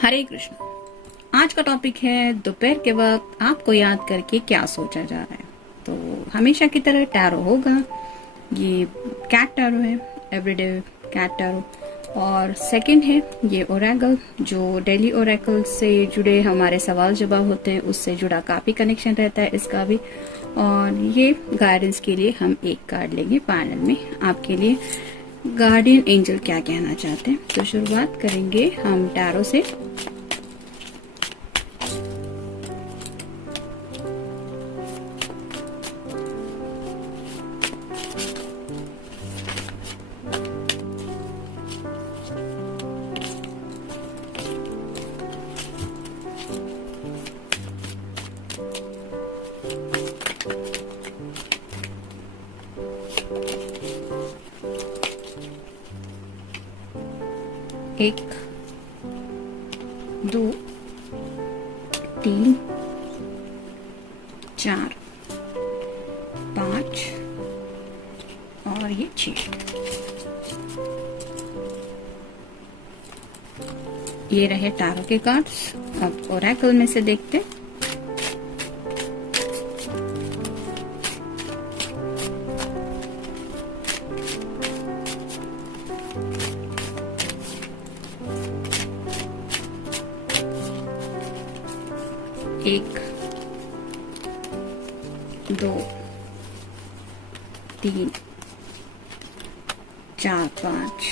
हरे कृष्ण। आज का टॉपिक है दोपहर के वक्त आपको याद करके क्या सोचा जा रहा है। तो हमेशा की तरह टैरो होगा। ये कैट टैरो है, एवरीडे कैट टैरो। और सेकंड है ये ओरेकल, जो डेली ओरेकल से जुड़े हमारे सवाल जवाब होते हैं उससे जुड़ा काफी कनेक्शन रहता है इसका भी। और ये गाइडेंस के लिए हम एक कार्ड लेंगे पैनल में आपके लिए। गार्डियन एंजल क्या कहना चाहते हैं, तो शुरुआत करेंगे हम टैरो से। एक, दो, तीन, चार, पांच और ये 6। ये रहे टैरो के कार्ड्स। अब ओरेकल में से देखते हैं। एक, दो, तीन, चार, पाँच,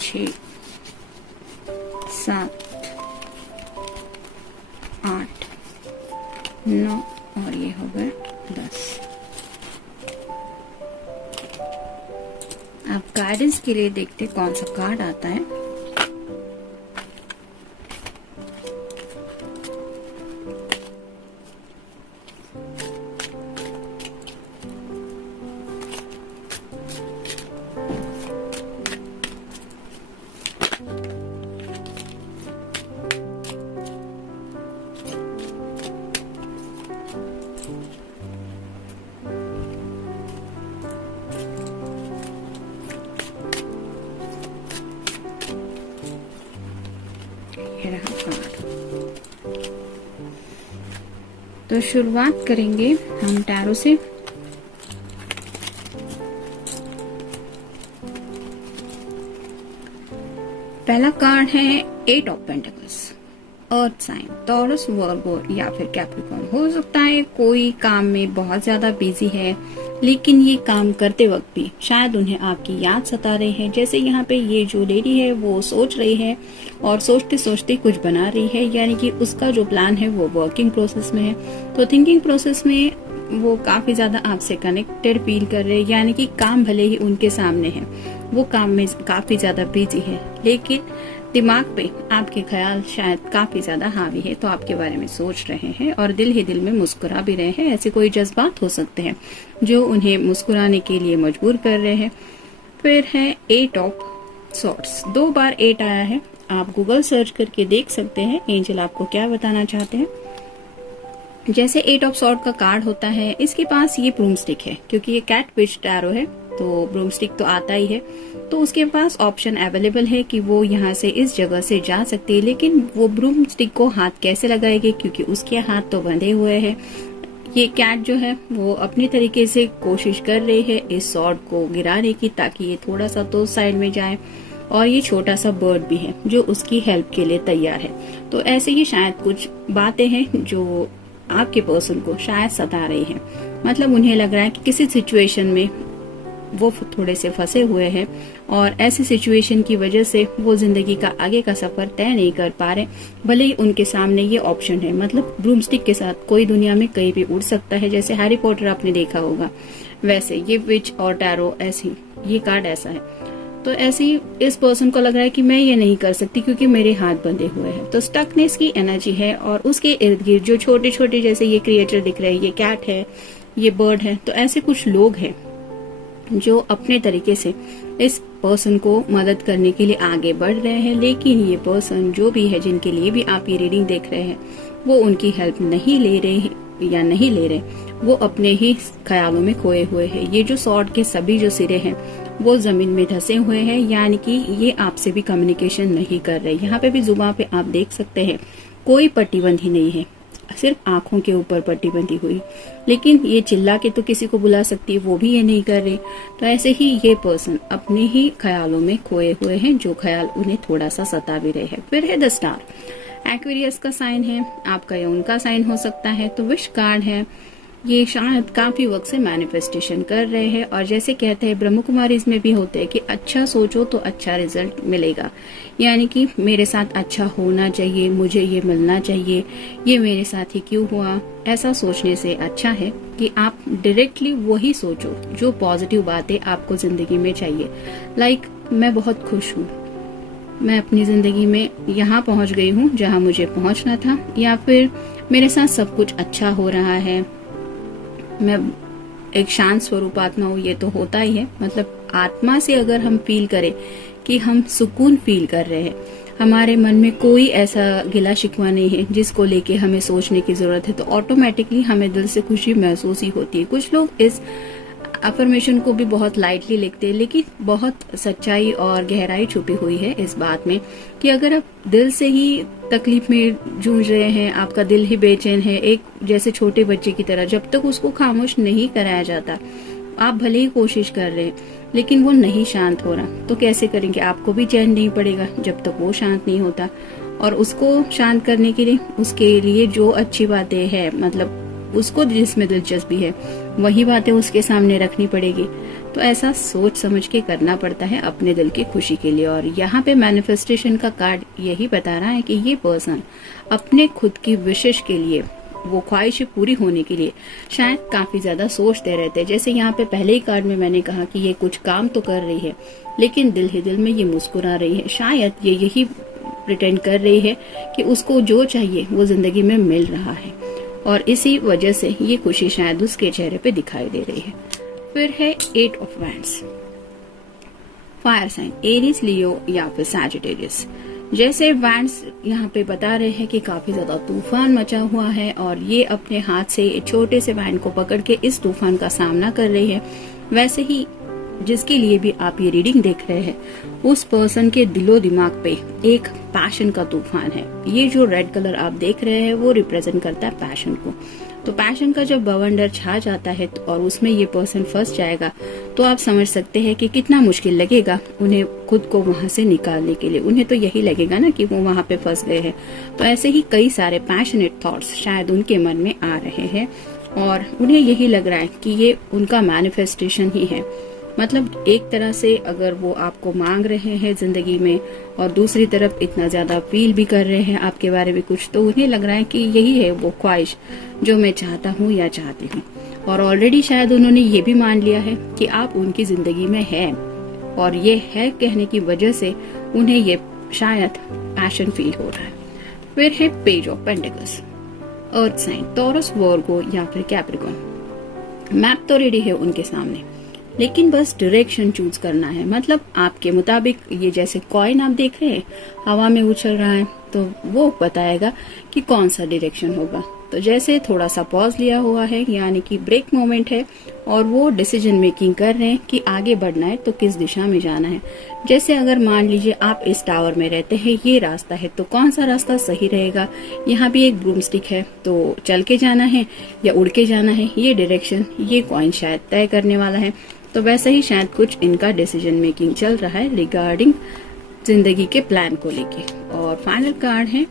6, 7, 8, 9 और ये हो गए 10। अब गाइडेंस के लिए देखते कौन सा कार्ड आता है। तो शुरुआत करेंगे हम टैरो से। पहला कार्ड है 8 of pentacles, earth sign, Taurus, Virgo या फिर कैप्रिकॉर्न। हो सकता है कोई काम में बहुत ज्यादा बिजी है, लेकिन ये काम करते वक्त भी शायद उन्हें आपकी याद सता रही है। जैसे यहाँ पे ये जो लेडी है वो सोच रही है और सोचते सोचते कुछ बना रही है, यानी कि उसका जो प्लान है वो वर्किंग प्रोसेस में है। तो थिंकिंग प्रोसेस में वो काफी ज्यादा आपसे कनेक्टेड फील कर रहे हैं, यानी कि काम भले ही उनके सामने है, वो काम में काफी ज्यादा बिजी है, लेकिन दिमाग पे आपके ख्याल शायद काफी ज्यादा हावी है। तो आपके बारे में सोच रहे हैं और दिल ही दिल में मुस्कुरा भी रहे हैं। ऐसे कोई जज्बात हो सकते हैं जो उन्हें मुस्कुराने के लिए मजबूर कर रहे हैं। फिर है 8 ऑफ सॉर्ड्स, 2 बार 8 आया है। आप गूगल सर्च करके देख सकते हैं एंजल आपको क्या बताना चाहते हैं। जैसे 8 ऑफ सॉर्ड का कार्ड होता है, इसके पास ये ब्रूमस्टिक है, क्योंकि ये कैट विच टैरो है तो ब्रूमस्टिक तो आता ही है। तो उसके पास ऑप्शन अवेलेबल है कि वो यहाँ से इस जगह से जा सकती है, लेकिन वो ब्रूमस्टिक को हाथ कैसे लगाएगी, क्योंकि उसके हाथ तो बंधे हुए हैं। ये कैट जो है वो अपनी तरीके से कोशिश कर रही है इस सॉर्ड को गिराने की, ताकि ये थोड़ा सा तो साइड में जाए। और ये छोटा सा बर्ड भी है जो उसकी हेल्प के लिए तैयार है। तो ऐसे ही शायद कुछ बातें हैं जो आपके पर्सन को शायद सता रही है। मतलब उन्हें लग रहा है कि किसी सिचुएशन में वो थोड़े से फंसे हुए हैं और ऐसी सिचुएशन की वजह से वो जिंदगी का आगे का सफर तय नहीं कर पा रहे, भले ही उनके सामने ये ऑप्शन है। मतलब ब्रूमस्टिक के साथ कोई दुनिया में कहीं भी उड़ सकता है, जैसे हैरी पॉटर आपने देखा होगा, वैसे ये विच और टैरो ऐसी, ये कार्ड ऐसा है। तो ऐसे ही इस पर्सन को लग रहा है कि मैं ये नहीं कर सकती क्योंकि मेरे हाथ बंधे हुए हैं। तो स्टकनेस की एनर्जी है और उसके इर्द गिर्द जो छोटे छोटे जैसे ये क्रिएचर दिख रहे हैं, ये कैट है, ये बर्ड है, तो ऐसे कुछ लोग हैं जो अपने तरीके से इस पर्सन को मदद करने के लिए आगे बढ़ रहे हैं। लेकिन ये पर्सन जो भी है, जिनके लिए भी आप ये रीडिंग देख रहे हैं, वो उनकी हेल्प नहीं ले रहे या नहीं ले रहे, वो अपने ही ख्यालों में खोए हुए हैं। ये जो सॉर्ड के सभी जो सिरे हैं वो जमीन में धंसे हुए हैं, यानी कि ये आपसे भी कम्युनिकेशन नहीं कर रहे। यहाँ पे भी जुबान पे आप देख सकते हैं कोई पट्टीबंदी नहीं है, सिर्फ आंखों के ऊपर पट्टी बंधी हुई, लेकिन ये चिल्ला के तो किसी को बुला सकती है, वो भी ये नहीं कर रहे। तो ऐसे ही ये पर्सन अपने ही ख्यालों में खोए हुए हैं, जो ख्याल उन्हें थोड़ा सा सता भी रहे हैं। फिर है द स्टार, एक्वेरियस का साइन है, आपका या उनका साइन हो सकता है। तो विश कार्ड है, ये शायद काफी वक्त से मैनिफेस्टेशन कर रहे हैं, और जैसे कहते हैं ब्रह्म कुमारी इसमें भी होते हैं कि अच्छा सोचो तो अच्छा रिजल्ट मिलेगा, यानी कि मेरे साथ अच्छा होना चाहिए, मुझे ये मिलना चाहिए, ये मेरे साथ ही क्यों हुआ। ऐसा सोचने से अच्छा है कि आप डायरेक्टली वही सोचो जो पॉजिटिव बातें आपको जिंदगी में चाहिए। लाइक मैं बहुत खुश हूँ, मैं अपनी जिंदगी में यहाँ पहुँच गई हूँ जहाँ मुझे पहुँचना था, या फिर मेरे साथ सब कुछ अच्छा हो रहा है, मैं एक शांत स्वरूप आत्मा हूँ। ये तो होता ही है, मतलब आत्मा से अगर हम फील करें कि हम सुकून फील कर रहे हैं, हमारे मन में कोई ऐसा गिला शिकवा नहीं है जिसको लेके हमें सोचने की जरूरत है, तो ऑटोमेटिकली हमें दिल से खुशी महसूस ही होती है। कुछ लोग इस अफर्मेशन को भी बहुत लाइटली लिखते हैं, लेकिन बहुत सच्चाई और गहराई छुपी हुई है इस बात में कि अगर आप दिल से ही तकलीफ में जूझ रहे हैं, आपका दिल ही बेचैन है, एक जैसे छोटे बच्चे की तरह, जब तक उसको खामोश नहीं कराया जाता, आप भले ही कोशिश कर रहे हैं लेकिन वो नहीं शांत हो रहा, तो कैसे करेंगे? आपको भी चैन नहीं पड़ेगा जब तक वो शांत नहीं होता। और उसको शांत करने के लिए, उसके लिए जो अच्छी बातें हैं, मतलब उसको जिसमें दिलचस्पी है वही बातें उसके सामने रखनी पड़ेगी। तो ऐसा सोच समझ के करना पड़ता है अपने दिल की खुशी के लिए। और यहाँ पे मैनिफेस्टेशन का कार्ड यही बता रहा है कि ये पर्सन अपने खुद की विशेष के लिए, वो ख्वाहिशें पूरी होने के लिए शायद काफी ज्यादा सोचते रहते हैं। जैसे यहाँ पे पहले ही कार्ड में मैंने कहा कि ये कुछ काम तो कर रही है, लेकिन दिल ही दिल में ये मुस्कुरा रही है। शायद ये यही प्रिटेंड कर रही है कि उसको जो चाहिए वो जिंदगी में मिल रहा है, और इसी वजह से ये खुशी शायद उसके चेहरे पे दिखाई दे रही है। फिर है 8 of wands, fire sign, Aries, Leo या फिर सैजिटेरियस। जैसे वैंड्स यहाँ पे बता रहे हैं कि काफी ज्यादा तूफान मचा हुआ है, और ये अपने हाथ से छोटे से वैंड को पकड़ के इस तूफान का सामना कर रही है। वैसे ही जिसके लिए भी आप ये रीडिंग देख रहे हैं, उस पर्सन के दिलो दिमाग पे एक पैशन का तूफान है। ये जो रेड कलर आप देख रहे हैं वो रिप्रेजेंट करता है पैशन को। तो पैशन का जब बवंडर छा जाता है और उसमें ये पर्सन फंस जाएगा, तो आप समझ सकते हैं कि कितना मुश्किल लगेगा उन्हें खुद को वहां से निकालने के लिए। उन्हें तो यही लगेगा ना कि वो वहां पे फंस गए हैं। तो ऐसे ही कई सारे पैशनेट थॉट्स शायद उनके मन में आ रहे हैं, और उन्हें यही लग रहा है कि ये उनका मैनिफेस्टेशन ही है। मतलब एक तरह से अगर वो आपको मांग रहे हैं जिंदगी में, और दूसरी तरफ इतना ज्यादा फील भी कर रहे हैं आपके बारे में कुछ, तो उन्हें लग रहा है कि यही है वो ख्वाहिश जो मैं चाहता हूँ या चाहती हूँ। और ऑलरेडी शायद उन्होंने ये भी मान लिया है कि आप उनकी जिंदगी में हैं, और ये है कहने की वजह से उन्हें ये शायद पैशन फील हो रहा है। फिर है page of pentacles, earth sign, Taurus, Virgo या फिर कैप्रिकॉर्न। मैप तो रेडी है उनके सामने, लेकिन बस डायरेक्शन चूज करना है। मतलब आपके मुताबिक ये जैसे कॉइन आप देख रहे हैं हवा में उछल रहा है, तो वो बताएगा कि कौन सा डायरेक्शन होगा। तो जैसे थोड़ा सा पॉज लिया हुआ है, यानी कि ब्रेक मोमेंट है, और वो डिसीजन मेकिंग कर रहे हैं कि आगे बढ़ना है तो किस दिशा में जाना है। जैसे अगर मान लीजिए आप इस टावर में रहते हैं, ये रास्ता है, तो कौन सा रास्ता सही रहेगा। यहाँ भी एक ब्रूमस्टिक है, तो चल के जाना है या उड़ के जाना है, ये डायरेक्शन ये कॉइन शायद तय करने वाला है। तो वैसे ही शायद कुछ इनका डिसीजन मेकिंग चल रहा है रिगार्डिंग जिंदगी के प्लान को लेके। और फाइनल कार्ड है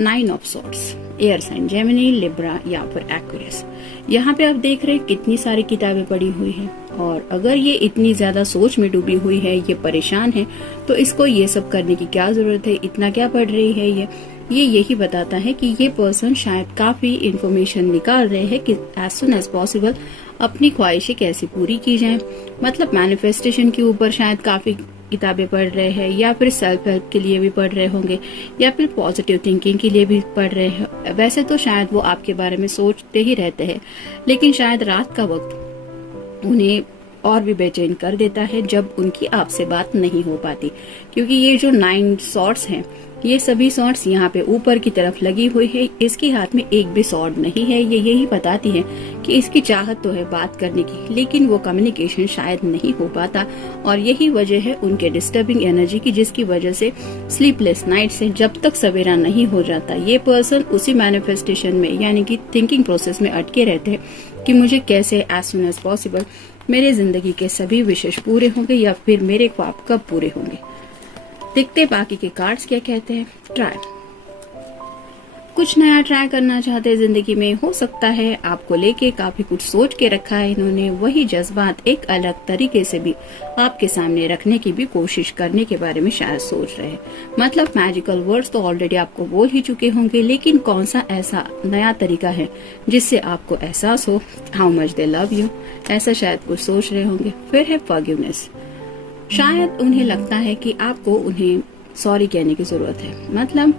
9 of swords, air sign, Gemini, Libra या फिर एक्वेरियस। यहाँ पे आप देख रहे हैं कितनी सारी किताबें पड़ी हुई हैं, और अगर ये इतनी ज्यादा सोच में डूबी हुई है, ये परेशान है, तो इसको ये सब करने की क्या जरूरत है, इतना क्या पढ़ रही है ये यही बताता है कि ये पर्सन शायद काफी इंफॉर्मेशन निकाल रहे हैं कि एज सुन एज पॉसिबल अपनी ख्वाहिशें कैसे पूरी की जाएं। मतलब मैनिफेस्टेशन के ऊपर शायद काफी किताबें पढ़ रहे हैं, या फिर सेल्फ हेल्प के लिए भी पढ़ रहे होंगे, या फिर पॉजिटिव थिंकिंग के लिए भी पढ़ रहे हैं। वैसे तो शायद वो आपके बारे में सोचते ही रहते हैं, लेकिन शायद रात का वक्त उन्हें और भी बेचैन कर देता है जब उनकी आपसे बात नहीं हो पाती, क्योंकि ये जो 9 सॉर्ड्स हैं, ये सभी सॉर्ड्स यहाँ पे ऊपर की तरफ लगी हुई है। इसके हाथ में एक भी सॉर्ड नहीं है। ये यही बताती है कि इसकी चाहत तो है बात करने की, लेकिन वो कम्युनिकेशन शायद नहीं हो पाता, और यही वजह है उनके डिस्टर्बिंग एनर्जी की, जिसकी वजह से स्लीपलेस नाइट से जब तक सवेरा नहीं हो जाता ये पर्सन उसी मैनिफेस्टेशन में यानी कि थिंकिंग प्रोसेस में अटके रहते हैं कि मुझे कैसे एज सुन एज पॉसिबल मेरे जिंदगी के सभी विशेष पूरे होंगे या फिर मेरे ख्वाब कब पूरे होंगे। देखते बाकी के कार्ड्स क्या कहते हैं। ट्राई, कुछ नया ट्राई करना चाहते हैं जिंदगी में। हो सकता है आपको लेके काफी कुछ सोच के रखा है इन्होंने, वही जज्बात एक अलग तरीके से भी आपके सामने रखने की भी कोशिश करने के बारे में शायद सोच रहे हैं। मतलब मैजिकल वर्ड्स तो ऑलरेडी आपको बोल ही चुके होंगे, लेकिन कौन सा ऐसा नया तरीका है जिससे आपको एहसास हो how much they love you, ऐसा शायद कुछ सोच रहे होंगे। फिर है फॉरगिवनेस, शायद उन्हें लगता है कि आपको उन्हें सॉरी कहने की जरूरत है। मतलब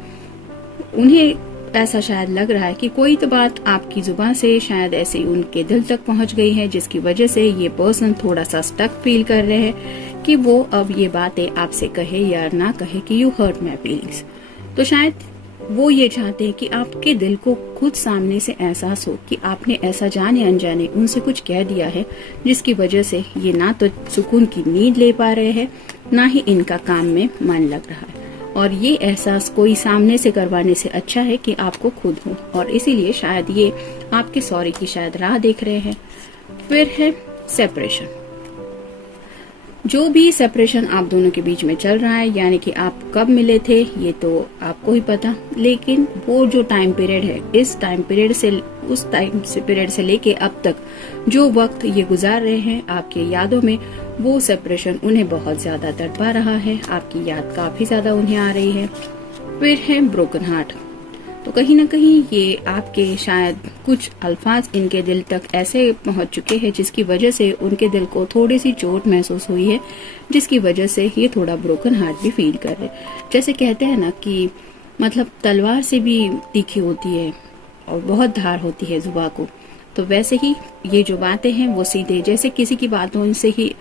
उन्हें ऐसा शायद लग रहा है कि कोई तो बात आपकी जुबान से शायद ऐसे ही उनके दिल तक पहुंच गई है, जिसकी वजह से ये पर्सन थोड़ा सा स्टक फील कर रहे हैं कि वो अब ये बातें आपसे कहे या ना कहे कि यू हर्ट माई फीलिंग्स। तो शायद वो ये चाहते हैं कि आपके दिल को खुद सामने से एहसास हो कि आपने ऐसा जाने अनजाने उनसे कुछ कह दिया है, जिसकी वजह से ये ना तो सुकून की नींद ले पा रहे हैं, ना ही इनका काम में मन लग रहा है। और ये एहसास कोई सामने से करवाने से अच्छा है कि आपको खुद हो, और इसीलिए शायद ये आपके सॉरी की शायद राह देख रहे हैं। फिर है सेपरेशन, जो भी सेपरेशन आप दोनों के बीच में चल रहा है, यानी कि आप कब मिले थे ये तो आपको ही पता, लेकिन वो जो टाइम पीरियड है, इस टाइम पीरियड से उस टाइम पीरियड से लेके अब तक जो वक्त ये गुजार रहे हैं आपके यादों में, वो सेपरेशन उन्हें बहुत ज्यादा तड़पा रहा है। आपकी याद काफी ज्यादा उन्हें आ रही है। फिर है ब्रोकन हार्ट, तो कहीं ना कहीं ये आपके शायद कुछ अल्फाज इनके दिल तक ऐसे पहुंच चुके हैं जिसकी वजह से उनके दिल को थोड़ी सी चोट महसूस हुई है, जिसकी वजह से ये थोड़ा ब्रोकन हार्ट भी फील कर रहे। जैसे कहते हैं ना कि मतलब तलवार से भी तीखी होती है और बहुत धार होती है जुबान को, तो वैसे ही ये जो बातें हैं वो सीधे जैसे किसी की बातों से ही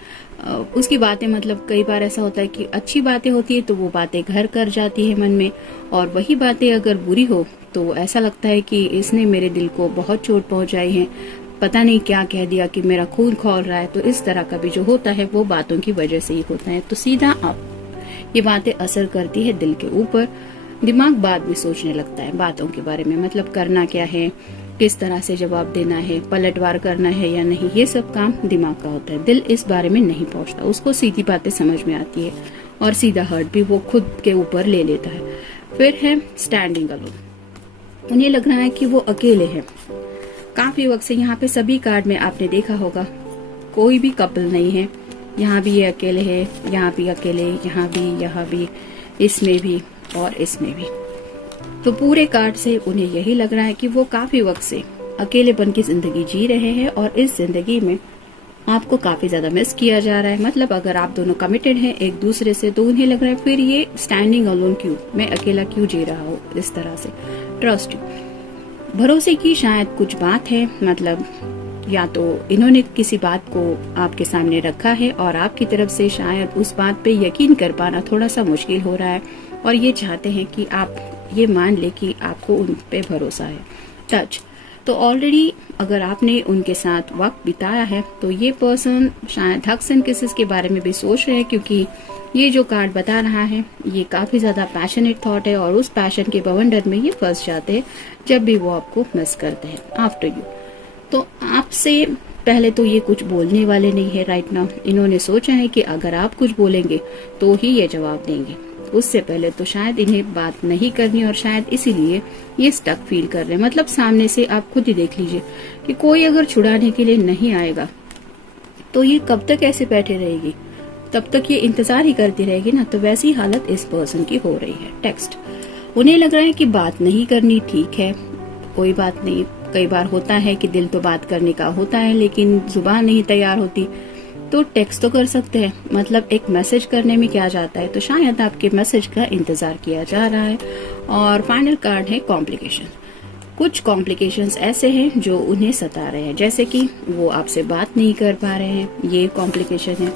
उसकी बातें, मतलब कई बार ऐसा होता है कि अच्छी बातें होती है तो वो बातें घर कर जाती है मन में, और वही बातें अगर बुरी हो तो ऐसा लगता है कि इसने मेरे दिल को बहुत चोट पहुंचाई है, पता नहीं क्या कह दिया कि मेरा खून खौल रहा है। तो इस तरह का भी जो होता है वो बातों की वजह से ही होता है। तो सीधा आप ये बातें असर करती है दिल के ऊपर, दिमाग बाद में सोचने लगता है बातों के बारे में, मतलब करना क्या है, किस तरह से जवाब देना है, पलटवार करना है या नहीं, ये सब काम दिमाग का होता है। दिल इस बारे में नहीं पहुंचता, उसको सीधी बातें समझ में आती है और सीधा हर्ट भी वो खुद के ऊपर ले लेता है। फिर है स्टैंडिंग अलोन, उन्हें लग रहा है कि वो अकेले हैं। काफी वक्त से यहाँ पे सभी कार्ड में आपने देखा होगा कोई भी कपल नहीं है, यहाँ भी ये अकेले है, यहाँ भी अकेले, यहाँ भी, इसमें भी और इसमें भी। तो पूरे कार्ड से उन्हें यही लग रहा है कि वो काफी वक्त से अकेलेपन की जिंदगी जी रहे हैं और इस जिंदगी में आपको काफी ज्यादा मिस किया जा रहा है। मतलब अगर आप दोनों कमिटेड हैं एक दूसरे से तो उन्हें लग रहा है फिर ये स्टैंडिंग अलोन क्यों, मैं अकेला क्यों जी रहा हूँ इस तरह से। ट्रस्ट यू, भरोसे की शायद कुछ बात है, मतलब या तो इन्होंने किसी बात को आपके सामने रखा है और आपकी तरफ से शायद उस बात पे यकीन कर पाना थोड़ा सा मुश्किल हो रहा है, और ये चाहते हैं कि आप ये मान ले कि आपको उन पे भरोसा है। टच, तो ऑलरेडी अगर आपने उनके साथ वक्त बिताया है तो ये पर्सन शायद हग्स एंड किसेस के बारे में भी सोच रहे हैं, क्योंकि ये जो कार्ड बता रहा है ये काफी ज्यादा पैशनेट थॉट है और उस पैशन के बवंडर में ये फंस जाते हैं जब भी वो आपको मिस करते हैं। आफ्टर यू, तो आपसे पहले तो ये कुछ बोलने वाले नहीं है राइट नाउ। इन्होंने सोचा है कि अगर आप कुछ बोलेंगे तो ही ये जवाब देंगे, उससे पहले तो शायद इन्हें बात नहीं करनी और शायद इसीलिए ये स्टक फील कर रहे हैं। मतलब सामने से आप खुद ही देख लीजिए कि कोई अगर छुड़ाने के लिए नहीं आएगा तो ये कब तक ऐसे बैठे रहेगी, तब तक ये इंतजार ही करती रहेगी ना। तो वैसी हालत इस पर्सन की हो रही है। टेक्स्ट, उन्हें लग रहा है कि बात नहीं करनी ठीक है, कोई बात नहीं। कई बार होता है कि दिल तो बात करने का होता है लेकिन जुबान नहीं तैयार होती, तो टेक्स्ट तो कर सकते हैं। मतलब एक मैसेज करने में क्या जाता है, तो शायद आपके मैसेज का इंतजार किया जा रहा है। और फाइनल कार्ड है कॉम्प्लिकेशन। कुछ कॉम्प्लिकेशंस ऐसे हैं जो उन्हें सता रहे हैं, जैसे कि वो आपसे बात नहीं कर पा रहे हैं, ये कॉम्प्लिकेशन है।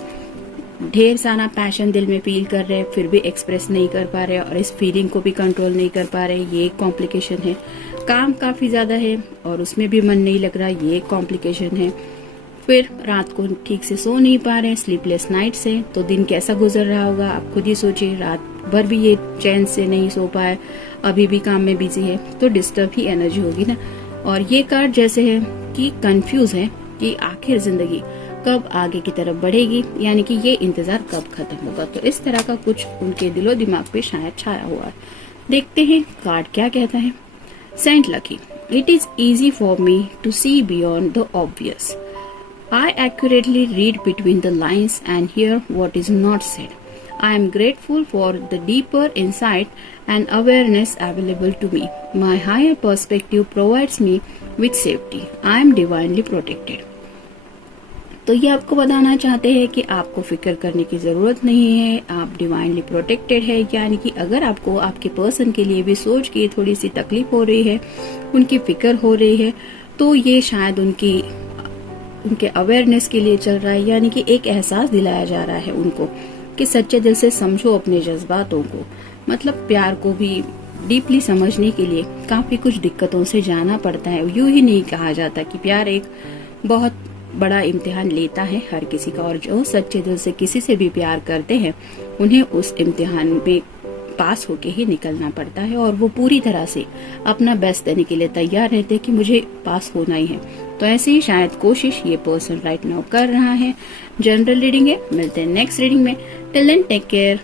ढेर सारा पैशन दिल में फील कर रहे हैं फिर भी एक्सप्रेस नहीं कर पा रहे और इस फीलिंग को भी कंट्रोल नहीं कर पा रहे, ये कॉम्प्लिकेशन है। काम काफी ज्यादा है और उसमें भी मन नहीं लग रहा, ये कॉम्प्लिकेशन है। फिर रात को ठीक से सो नहीं पा रहे, स्लीपलेस नाइट्स है, तो दिन कैसा गुजर रहा होगा आप खुद ही सोचिए। रात भर भी ये चैन से नहीं सो पाए, अभी भी काम में बिजी है, तो डिस्टर्ब ही एनर्जी होगी ना। और ये कार्ड जैसे है कि कंफ्यूज है कि आखिर जिंदगी कब आगे की तरफ बढ़ेगी, यानी कि ये इंतजार कब खत्म होगा। तो इस तरह का कुछ उनके दिलो दिमाग पे शायद छाया हुआ है। देखते हैं कार्ड क्या कहता है। Saint lucky, it is easy for me to see beyond the obvious. I accurately read between the lines and hear what is not said. I am grateful for the deeper insight and awareness available to me. My higher perspective provides me with safety. I am divinely protected. तो ये आपको बताना चाहते हैं कि आपको फिक्र करने की जरूरत नहीं है, आप डिवाइनली प्रोटेक्टेड है। यानी कि अगर आपको आपके पर्सन के लिए भी सोच के थोड़ी सी तकलीफ हो रही है, उनकी फिक्र हो रही है, तो ये शायद उनके अवेयरनेस के लिए चल रहा है। यानी कि एक एहसास दिलाया जा रहा है उनको कि सच्चे दिल से समझो अपने जज्बातों को। मतलब प्यार को भी डीपली समझने के लिए काफी कुछ दिक्कतों से जाना पड़ता है। यूं ही नहीं कहा जाता कि प्यार एक बहुत बड़ा इम्तिहान लेता है हर किसी का, और जो सच्चे दिल से किसी से भी प्यार करते हैं उन्हें उस इम्तिहान में पास होके ही निकलना पड़ता है, और वो पूरी तरह से अपना बेस्ट देने के लिए तैयार रहते हैं कि मुझे पास होना ही है। तो ऐसे ही शायद कोशिश ये पर्सन राइट नाउ कर रहा है। जनरल रीडिंग है, मिलते हैं नेक्स्ट रीडिंग में। Till then take care.